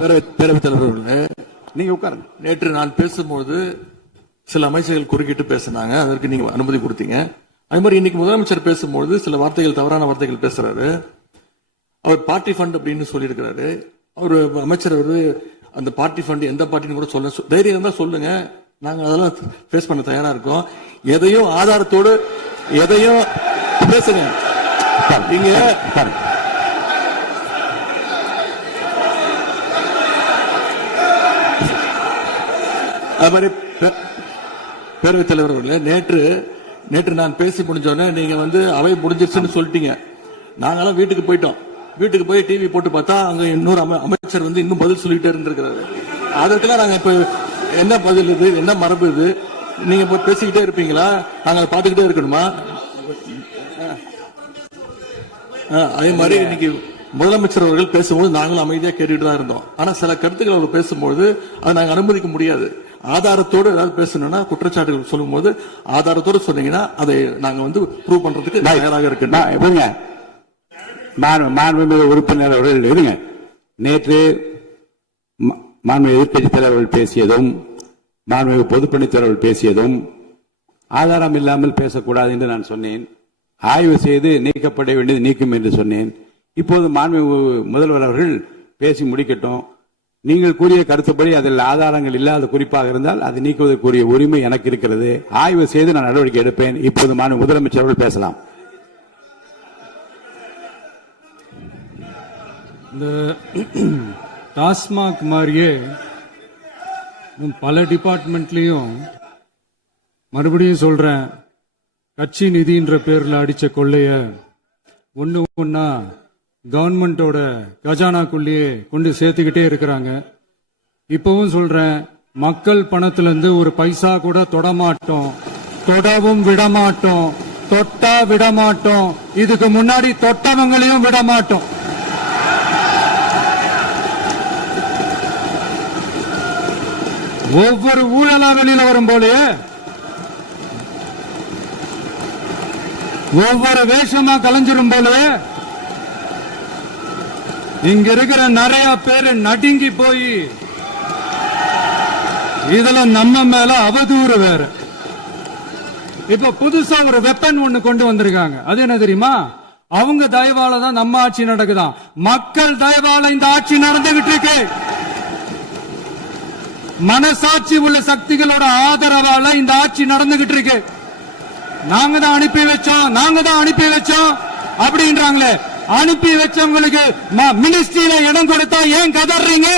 பேரவைத் தலைவர்களே, நீங்க உட்காருங்க. நேற்று நான் பேசும்போது சில அமைச்சர்கள் குறுக்கிட்டு பேசினாங்க, அதற்கு நீங்க அனுமதி கொடுத்தீங்க. அது மாதிரி இன்னைக்கு முதலமைச்சர் பேசும்போது சில வார்த்தைகள், தவறான வார்த்தைகள் பேசுறாரு. அவர் பார்ட்டி ஃபண்ட் அப்படின்னு சொல்லியிருக்கிறாரு. அவர் அமைச்சர் அந்த பார்ட்டி ஃபண்ட் எந்த பார்ட்டின்னு கூட சொல்ல தைரியம் இருந்தா சொல்லுங்க, நாங்க அதெல்லாம் ஃபேஸ் பண்ண தயாரா இருக்கோம். எதையும் ஆதாரத்தோடு எதையும் பேசுங்க. நீங்க அது மாதிரி பேரவைத் தலைவர் அவர்களே, நேற்று நான் பேசி முடிஞ்சோடனே நீங்க அவை முடிஞ்சிருச்சுன்னு சொல்லிட்டீங்க. நாங்கெல்லாம் வீட்டுக்கு போயிட்டோம். வீட்டுக்கு போய் டிவி போட்டு பார்த்தா அங்க இன்னொரு அமைச்சர் இன்னும் பதில் சொல்லிட்டே இருந்திருக்கிறாரு. அதற்கெல்லாம் நாங்க இப்ப என்ன பதில் இது, என்ன மரபு இது? நீங்க போய் பேசிக்கிட்டே இருப்பீங்களா? நாங்க பாத்துக்கிட்டே இருக்கணுமா? அதே மாதிரி இன்னைக்கு முதலமைச்சர் அவர்கள் பேசும்போது நாங்களும் அமைதியா கேட்டுட்டு தான் இருந்தோம். ஆனா சில கருத்துக்கள் அவர் பேசும்போது அதை நாங்க அனுமதிக்க முடியாது. ஆதாரத்தோடு ஏதாவது பேசணும்னா, குற்றச்சாட்டுகள் சொல்லும் போது ஆதாரத்தோடு சொன்னீங்கன்னா அதை நாங்க ப்ரூவ் பண்றதுக்கு தயாராக இருக்கு. மாண்புமிகு உறுப்பினர் அவர்கள் இருங்க. நேற்று மாண்புமிகு எதிர்க்கட்சித் தலைவர்கள் பேசியதும், மாண்புமிகு பொதுப்பணித் தலைவர்கள் பேசியதும் ஆதாரம் இல்லாமல் பேசக்கூடாது என்று நான் சொன்னேன். ஆய்வு செய்து நீக்கப்பட வேண்டியது நீக்கும் என்று சொன்னேன். இப்போது மாண்புமிகு முதல்வர் அவர்கள் பேசி முடிக்கட்டும். நீங்கள் கூறிய கருத்துப்படி அதில் ஆதாரங்கள் இல்லாத குறிப்பாக இருந்தால் அதை நீக்குவதற்குரிய உரிமை எனக்கு இருக்கிறது. ஆய்வு செய்து நான் நடவடிக்கை எடுப்பேன். இப்போது மாண்புமிகு முதலமைச்சர் அவர்கள் பேசலாம். இந்த டாஸ்மாக் மாதிரியே பல டிபார்ட்மெண்ட்லயும், மறுபடியும் சொல்றேன், கட்சி நிதின்ற பேர்ல அடிச்ச கொள்ளைய ஒன்னா கவர்மெண்டோட கஜானாக்குள்ளேயே கொண்டு சேர்த்துக்கிட்டே இருக்கிறாங்க. இப்பவும் சொல்றேன், மக்கள் பணத்துல இருந்து ஒரு பைசா கூட தொடமாட்டோம், தொடவும் விடமாட்டோம், தொட்டா விடமாட்டோம். இதுக்கு முன்னாடி தொட்டவங்களையும் விடமாட்டோம். ஒவ்வொரு ஊழலா வெளியில வரும் போலே, ஒவ்வொரு வேஷமா கலைஞ்சிரும் போல, இங்க இருக்கிற நிறைய பேரு நடுங்கி போய் இதுல நம்ம மேல அவதூறு வேற. இப்ப புதுசா ஒரு வெப்பன் ஒண்ணு கொண்டு வந்திருக்காங்க. அது என்ன தெரியுமா? அவங்க தயவால தான் நம்ம ஆட்சி நடக்குதான். மக்கள் தயவால இந்த ஆட்சி நடந்துகிட்டு இருக்கு. மனசாட்சி உள்ள சக்திகளோட ஆதரவால இந்த ஆட்சி நடந்துகிட்டு இருக்கு. நாங்க தான் அனுப்பி வச்சோம் அப்படின்றாங்களே. அனுப்பி வச்சவங்களுக்கு மினிஸ்ட்ரியில இடம் கொடுத்தா ஏன் கதறீங்க?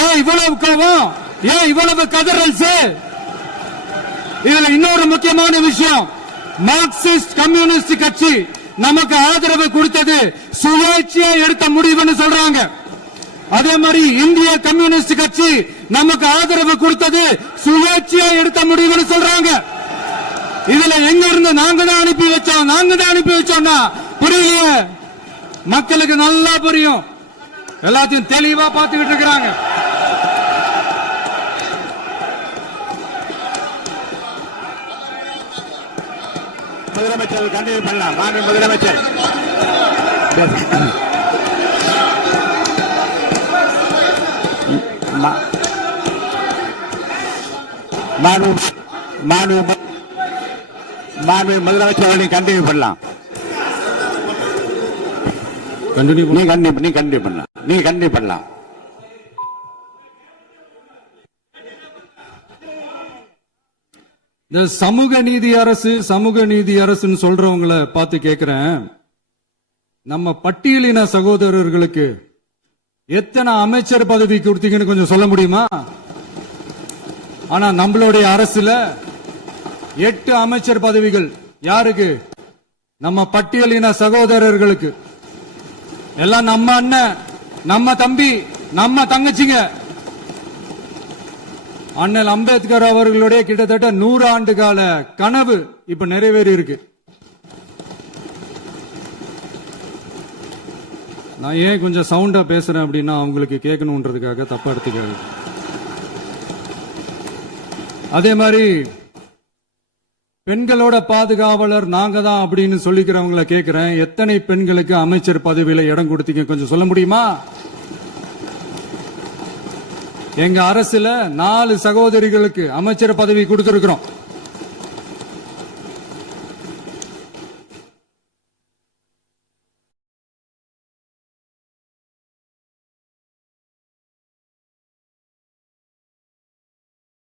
ஏன் இவ்வளவு கோபம்? ஏன் இவ்வளவு கதறல்ஸ்? இதுல இன்னொரு முக்கியமான விஷயம், மார்க்சிஸ்ட் கம்யூனிஸ்ட் கட்சி நமக்கு ஆதரவு கொடுத்தது சுயேட்சையா எடுத்த முடிவுன்னு சொல்றாங்க. அதே மாதிரி இந்திய கம்யூனிஸ்ட் கட்சி நமக்கு ஆதரவு கொடுத்தது சுயேட்சையா எடுத்த முடிவுன்னு சொல்றாங்க. இதுல எங்க இருந்து நாங்க தான் அனுப்பி வச்சோம்னா புரியலையே. மக்களுக்கு நல்லா புரியும். எல்லாத்தையும் தெளிவா பார்த்துக்கிட்டு இருக்கிறாங்க. முதலமைச்சர் கண்டினியூ பண்ணலாம். மாண்புமிகு முதலமைச்சர் முதலமைச்சர் கண்டினியூ பண்ணலாம். நீங்க கண்டினியூ பண்ணலாம். இந்த சமூக நீதி அரசுன்னு சொல்றவங்களை பார்த்து கேட்கிறேன், நம்ம பட்டியலின சகோதரர்களுக்கு எத்தனை அமைச்சர் பதவி கொடுத்தீங்கன்னு கொஞ்சம் சொல்ல முடியுமா? ஆனா நம்மளுடைய அரசுல 8 அமைச்சர் பதவிகள் யாருக்கு? நம்ம பட்டியலின சகோதரர்களுக்கு. எல்லாம் நம்ம அண்ணன், நம்ம தம்பி, நம்ம தங்கச்சிங்க. அண்ணல் அம்பேத்கர் அவர்களுடைய கிட்டத்தட்ட 100 ஆண்டு கால கனவு இப்ப நிறைவேறி இருக்கு. நான் ஏன் கொஞ்சம் சவுண்டா பேசுறேன் அப்படின்னா அவங்களுக்கு கேட்கணும்ன்றதுக்காக தப்பா எடுத்துக்காது. அதே மாதிரி பெண்களோட பாதுகாவலர் நாங்க தான் அப்படின்னு சொல்லிக்கிறவங்களை கேட்கிறேன், எத்தனை பெண்களுக்கு அமைச்சர் பதவியில இடம் கொடுத்தீங்க கொஞ்சம் சொல்ல முடியுமா? எங்க அரசுல 4 சகோதரிகளுக்கு அமைச்சர் பதவி கொடுத்திருக்கிறோம்.